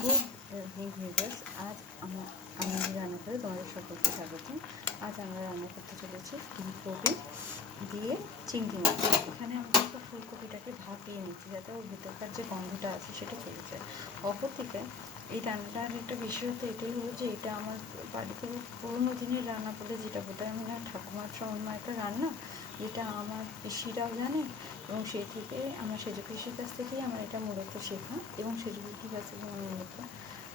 Good evening viewers. আজ আমি রান্না করে তোমাদের সকলকে স্বাগত। আজ আমরা রান্না করতে চলেছি ফুলকপি দিয়ে চিংড়ি মাছ। এখানে আমরা একটু ফুলকপিটাকে ভাপিয়ে নিচ্ছি যাতে ওর ভেতরকার যে গন্ধটা আছে সেটা চলে যায়। অপরদিকে এই রান্নাটার একটা বিশেষত্ব এটাই হলো যে এটা আমার বাড়িতে পুরোনো দিনের রান্না বলে যেটা বোধহয় আমি না ঠাকুমার সময় একটা রান্না, যেটা আমার পিসিরাও জানে এবং সেই থেকে আমার সেজ পিসির কাছ থেকেই আমার এটা মূলত শেখা এবং সেজ পিসির কাছ থেকে আমি মূলত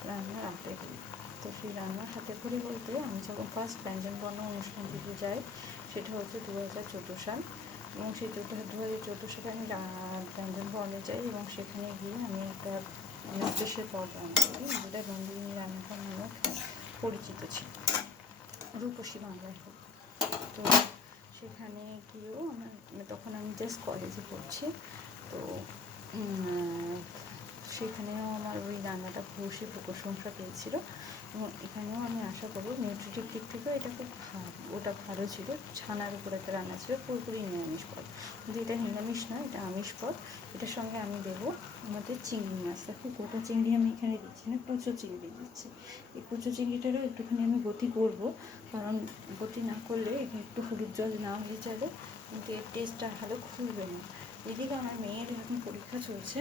রান্নার হাতে করি। তো সেই রান্নার হাতে করি বলতে আমি যখন ফার্স্ট ব্যঞ্জন বর্ণ অনুষ্ঠান দিতে যাই সেটা হচ্ছে 2014 সাল, এবং সেই 2014 সালে আমি ব্যঞ্জন বর্ণে যাই এবং সেখানে গিয়ে আমি একটা স্পেশাল পদ রান্না করি, যেটা নন্দিনী রান্নাটা নামে পরিচিত ছিল রূপসী বাংলায় হোক। তো সেখানে গিয়েও তখন আমি জাস্ট কলেজে পড়ছি। তো সেখানেও আমার ওই রান্নাটা বসে প্রশংসা পেয়েছিল এবং এখানেও আমি আশা করব নিউট্রিটিভ দিক থেকেও এটা খুব ওটা ভালো ছিল। ছানার উপর একটা রান্না ছিল, পুরোপুরি নিরামিষ পদ, কিন্তু এটা নিরামিষ নয়, এটা আমিষ পদ। এটার সঙ্গে আমি দেবো আমাদের চিংড়ি মাছ। দেখো গোটা চিংড়ি আমি এখানে দিচ্ছি না, কুচো চিংড়ি দিচ্ছি। এই কুচো চিংড়িটারও একটুখানি আমি গতি করব, কারণ গতি না করলে এখানে একটু হলুদ জল না হয়ে যাবে কিন্তু এর টেস্টটা ভালো খুলবে না। এদিকে আমার মেয়ের এখন পরীক্ষা চলছে,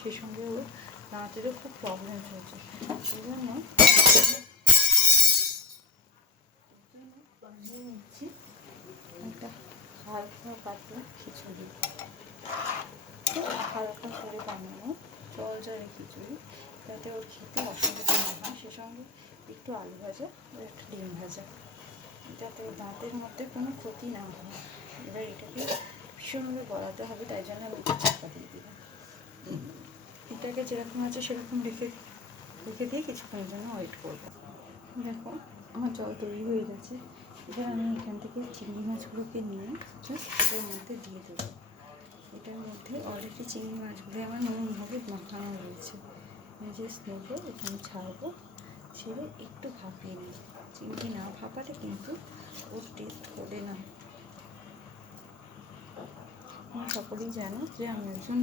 সেই সঙ্গে ওর দাঁতেরও খুব প্রবলেম চলছে, সেই জন্য বানিয়ে নিচ্ছি একটা হালকা পাতলা খিচুড়ি। খুব হালকা করে বানানো জল জলে খিচুড়ি, যাতে ওর খেতে অসুবিধা না হয়। সে সঙ্গে একটু আলু ভাজা ও একটু ডিম ভাজা, যাতে দাঁতের মধ্যে কোনো ক্ষতি না হয়। এবার এটাকে ভীষণভাবে গলাতে হবে, তাই জন্য আমি একটু চাপা দিয়ে দিলাম। এটাকে যেরকম আছে সেরকম রেখে দিয়ে কিছুক্ষণের জন্য ওয়েট করবো। দেখো আমার জল তৈরি হয়ে গেছে। এবার আমি এখান থেকে চিংড়ি মাছগুলোকে নিয়ে জাস্ট এটার মধ্যে দিয়ে দেবো। এটার মধ্যে অলরেডি চিংড়ি মাছগুলো আমার নুনভাবে মাখানো রয়েছে। আমি জাস্ট নেবো, এখানে ছাড়বো, ছেড়ে একটু ভাপিয়ে নিই। চিংড়ি না ভাপালে কিন্তু ওর টেস্ট হবে না। তোমরা সকলেই জানো যে আমি একজন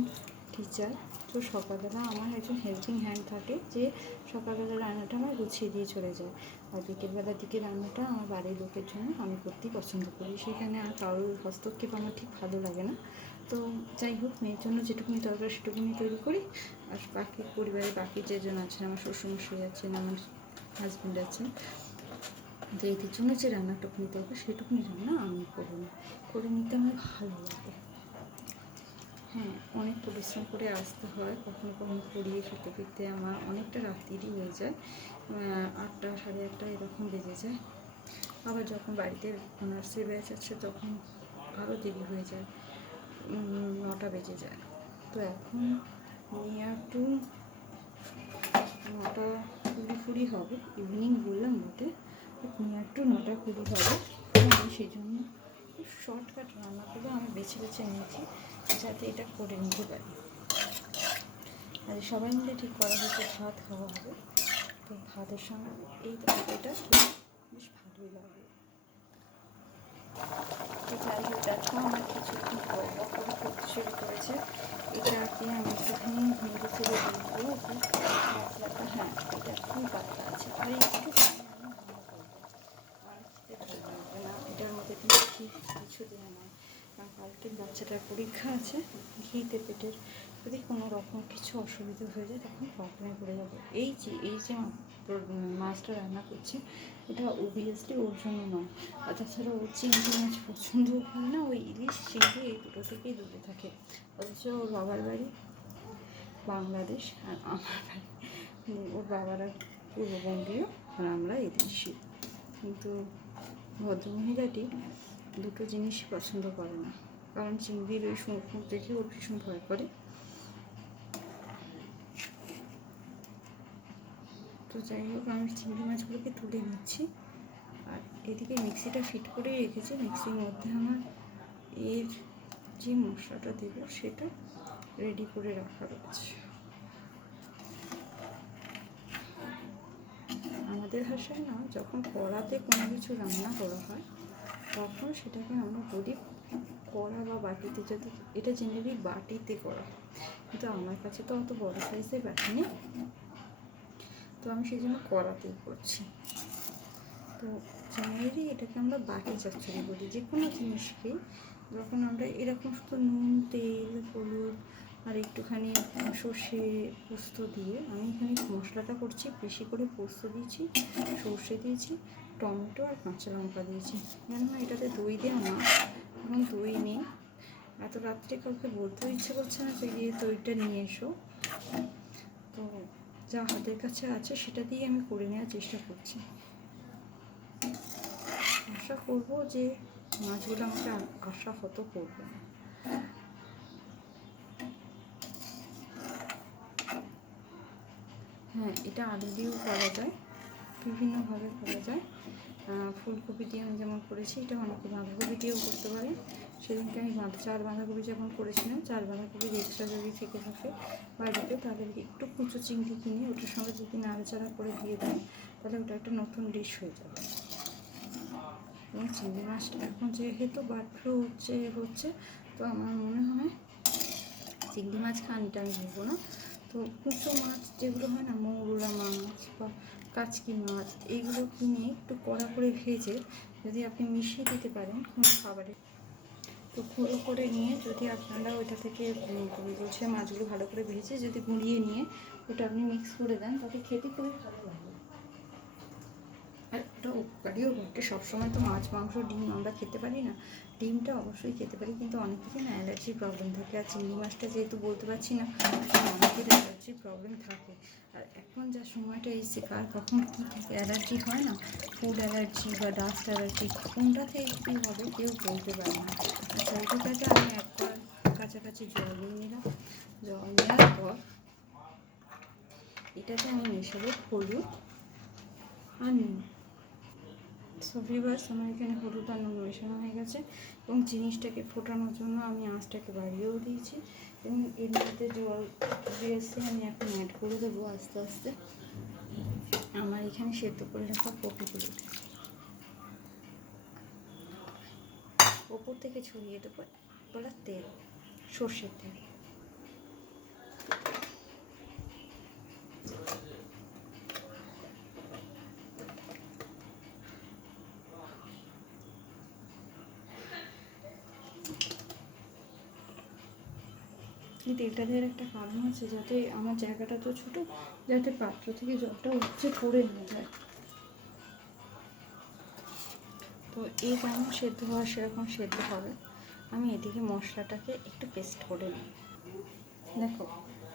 টিচার, তো সকালবেলা আমার একজন হেল্পিং হ্যান্ড থাকে যে সকালবেলা রান্নাটা আমার গুছিয়ে দিয়ে চলে যায়, আর বিকেলবেলার দিকে রান্নাটা আমার বাড়ির লোকের জন্য আমি করতেই পছন্দ করি। সেখানে আর কারোর হস্তক্ষেপ আমার ঠিক ভালো লাগে না। তো যাই হোক, মেয়ের জন্য যেটুকুনি দরকার সেটুকুনি তৈরি করি, আর বাকি পরিবারের বাকি যেজন আছেন, আমার শ্বশুরমশাই আছেন, আমার হাজব্যান্ড আছেন, তো এদের জন্য যে রান্নাটুকুনি দরকার সেটুকুনি রান্না আমি করে নিতে আমার ভালো লাগে। হ্যাঁ, অনেক পরিশ্রম করে আসতে হয়, কখনো কখনো পড়িয়ে খেতে ফিরতে আমার অনেকটা রাত্রিরই হয়ে যায়, 8টা সাড়ে 8টা এরকম বেজে যায়। আবার যখন বাড়িতে অনার্সের ব্যাচ আছে তখন আরও দেরি হয়ে যায়, 9টা বেজে যায়। তো এখন নিয়ার টু 9টা 20 হবে, ইভিনিং বললাম বটে, নিয়ার টু 9টা 20 হবে। আমি সেই জন্য শর্টকাট রান্নাগুলো আমি বেছে নিয়েছি যাতে এটা করে নিতে পারি। আর সবাই মিলে ঠিক করা হচ্ছে ভাত খাওয়া হবে, তো ভাতের সঙ্গে এই তরকারিটা বেশ ভালোই লাগে। তো যাই হোক, দেখো আমার খিচুড়ি করে খিচুড়ি করেছে। এটাকে আমি একটুখানি নেড়ে চেড়ে দিয়ে মশলাটা, হ্যাঁ এটা খুব পাতলা আছে, আর একটু আমি ঘন করবো, আর খেতে ভালো লাগবে না এটার মধ্যে কিছু দেওয়া নয়, কারণ কালকে বাচ্চাটার পরীক্ষা আছে। ঘিতে পেটের যদি কোনো রকম কিছু অসুবিধা হয়ে যায় তখন প্রবলেমে পড়ে যাবো। এই যে মাছটা রান্না করছি এটা অবভিয়াসলি ওর জন্য নয়, আর তাছাড়া ওর চিংড়ি মাছ পছন্দ হয় না, ওই ইলিশ চিংড়ি এই দুটো থেকেই দূরে থাকে। অথচ ওর বাবার বাড়ি বাংলাদেশ আর আমার বাড়ি, ওর বাবারা পূর্ববঙ্গীয় আর আমরা এদেশি, কিন্তু ভদ্রমহিলাটি দুটো জিনিসই পছন্দ করে না, কারণ চিংড়ির ওই সুঁড় দেখে ওর ভীষণ ভয় করে। তো যাই হোক, আমি চিংড়ি মাছগুলোকে তুলে নিচ্ছি, আর এদিকে মিক্সিটা ফিট করে রেখেছি। মিক্সির মধ্যে আমার এর যে মশলাটা দেবো সেটা রেডি করে রাখা রয়েছে। আমাদের ভাষায় না, যখন কড়াতে কোনো কিছু রান্না করা হয় তখন সেটাকে আমরা বলি কড়া বা বাটিতে, যদি এটা জেনারেলি বাটিতে করা হয়, কিন্তু আমার কাছে তো অত বড় সাইজের বাটি নেই, আমি সেই জন্য কড়াতেই করছি। তো জেনারেলি এটাকে আমরা বাটি চচ্চড়ি বলি। যে কোনো জিনিসকে যখন আমরা এরকম শুধু নুন, তেল, হলুদ আর একটুখানি সর্ষে পোস্ত দিয়ে, আমি এখানে মশলাটা করছি, বেশি করে পোস্ত দিয়েছি, সর্ষে দিয়েছি, টমেটো আর কাঁচা লঙ্কা দিয়েছি। কেননা এটাতে দই দেওয়া না, এখন দই নেই। এত রাত্রে কাউকে বলতেও ইচ্ছে করছে না যে গিয়ে দইটা নিয়ে এসো। তো যা হাতের কাছে আছে সেটা দিয়ে আমি করে নেওয়ার চেষ্টা করছি। আশা করবো যে মাছগুলো আমাকে আশাহত করবে না। হ্যাঁ, এটা আলু দিয়েও করা যায়, বিভিন্নভাবে করা যায়। ফুলকপি দিয়ে আমি যেমন করেছি, এটা অনেকে বাঁধাকপি দিয়েও করতে পারে। সেদিনকে আমি চার বাঁধাকপি যখন করেছিলাম, চার বাঁধাকপির এক্সট্রা যদি থেকে থাকে বাড়িতে, তাদেরকে একটু কুচো চিংড়ি কিনে ওটার সঙ্গে যদি নাড়াচাড়া করে দিয়ে দেয়, তাহলে ওটা একটা নতুন ডিশ হয়ে যাবে। এবং চিংড়ি মাছটা এখন যেহেতু বার্ড ফ্লু হচ্ছে, তো আমার মনে হয় চিংড়ি মাছ খানিটা আমি নেবো না। তো কুচো মাছ যেগুলো হয় না, মৌরলা মাছ বা কাচকি মাছ, এইগুলো কিনে একটু কড়া করে ভেজে যদি আপনি মিশিয়ে দিতে পারেন কোনো খাবারে, তো গুঁড়ো করে নিয়ে যদি আপনারা ওইটা থেকে বলছে মাছগুলো ভালো করে ভেজে যদি গুঁড়িয়ে নিয়ে ওটা আপনি মিক্স করে দেন, তাতে খেতে খুবই ভালো লাগে। আর ওটা উপকারীও বটে। সবসময় তো মাছ, মাংস, ডিম আমরা খেতে পারি না। ডিমটা অবশ্যই খেতে পারি, কিন্তু অনেকেরই না অ্যালার্জির প্রবলেম থাকে। আর চিংড়ি মাছটা যেহেতু বলতে পারছি না, অনেকের অ্যালার্জির প্রবলেম থাকে। আর এখন যা সময়টা এসেছে, কার কখন কী থেকে অ্যালার্জি হয় না, ফুড অ্যালার্জি বা ডাস্ট অ্যালার্জি, কোনটা থেকে কী হবে কেউ বলতে পারে না। আচ্ছা, ওইটার কাছে আমি একবার কাছাকাছি জল নিয়ে নিলাম। জল নেওয়ার পর এটাতে আমি মেশাবো হলুদ আর নুন। সো ভিউয়ার্স, আমার এখানে হলুদ আর নুন মেশানো হয়ে গেছে, এবং জিনিসটাকে ফোটানোর জন্য আমি আঁচটাকে বাড়িয়েও দিয়েছি, এবং এর মধ্যে জল দিয়েছি আমি এখন অ্যাড করে দেবো আস্তে আস্তে আমার এখানে সেদ্ধ করে রাখা কপিগুলো। ওপর থেকে ছড়িয়ে দেবো বলা তেল, সর্ষের তেল। এই তেলটা দেওয়ার একটা কারণ আছে, যাতে আমার জায়গাটা তো ছোটো, যাতে পাত্র থেকে জলটা উপচে পড়ে না যায়। তো এই কেমন সেদ্ধ হওয়া সেরকম সেদ্ধ হবে। আমি এদিকে মশলাটাকে একটু পেস্ট করে নিই। দেখো,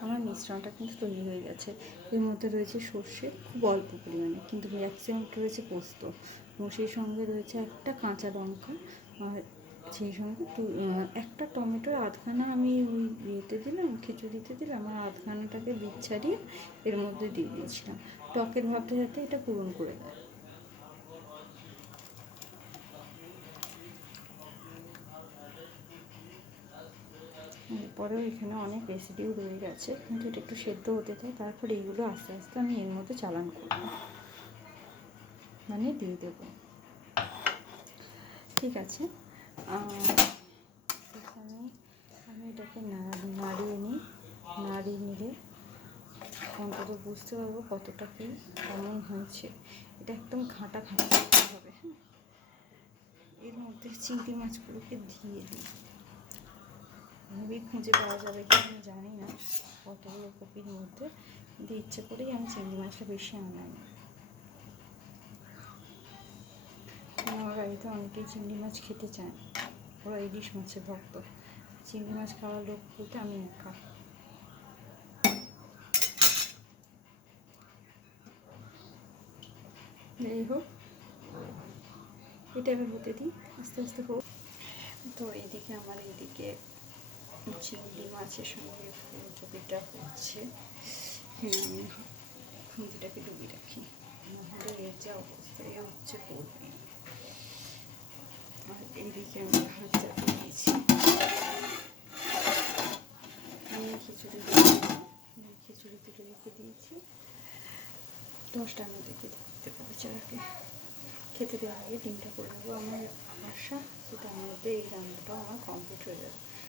আমার মিশ্রণটা কিন্তু তৈরি হয়ে গেছে। এর মধ্যে রয়েছে সর্ষে খুব অল্প পরিমাণে, কিন্তু ম্যাক্সিমাম রয়েছে পোস্ত, এবং সেই সঙ্গে রয়েছে একটা কাঁচা লঙ্কা, আর সেই সঙ্গে একটা টমেটোর আধখানা আমি ওই ইয়েতে দিলাম, খিচুড়িতে দিলাম, আর আধখানাটাকে বীজ ছাড়িয়ে এর মধ্যে দিয়ে দিয়েছিলাম, টকের ভাবটা যাতে এটা পূরণ করে দেয়। এরপরেও এখানে অনেক রেসিডিউ রয়ে গেছে, কিন্তু এটা একটু সেদ্ধ হতে চাই, তারপর এইগুলো আস্তে আস্তে আমি এর মধ্যে চালান করব, মানে দিয়ে দেব। ঠিক আছে, এখানে আমি এটাকে নাড়িয়ে নিই। নাড়িয়ে নিলে অন্তত বুঝতে পারবো কতটা কি কেমন হয়েছে। এটা একদম ঘাঁটা ঘাঁটা করতে হবে। হ্যাঁ, এর মধ্যে চিংড়ি মাছগুলোকে দিয়ে দিই। ভাবেই খুঁজে পাওয়া যাবে কি আমি জানি না কতগুলো কপির মধ্যে, কিন্তু ইচ্ছে করেই আমি চিংড়ি মাছটা বেশি আনাই। আমার বাড়িতে অনেকেই চিংড়ি মাছ খেতে চায়, ওরা ইলিশ মাছের ভক্ত। চিংড়ি মাছ খাওয়ার লোক বলতে আমি একা। যাই হোক, এটা এবার হতে দিই, আস্তে আস্তে হোক। তো এইদিকে আমার এইদিকে চিংড়ি মাছের সঙ্গে ফুলকপিটা হচ্ছে। আমি খুঁজিটাকে ডুবিয়ে রাখি, নাহলে এর যা অবস্থা এ হচ্ছে পড়বে। আর এইদিকে আমি ভাত চাপিয়ে দিয়েছি, খিচুড়ি তুলে রেখে দিয়েছি। 10টার মধ্যে খেতে দিতে পারবে চারাকে। খেতে দেওয়ার আগে ডিমটা করে নেবো। আমার আশা যে তার মধ্যে এই রান্নাটাও আমার কমপ্লিট হয়ে যাবে।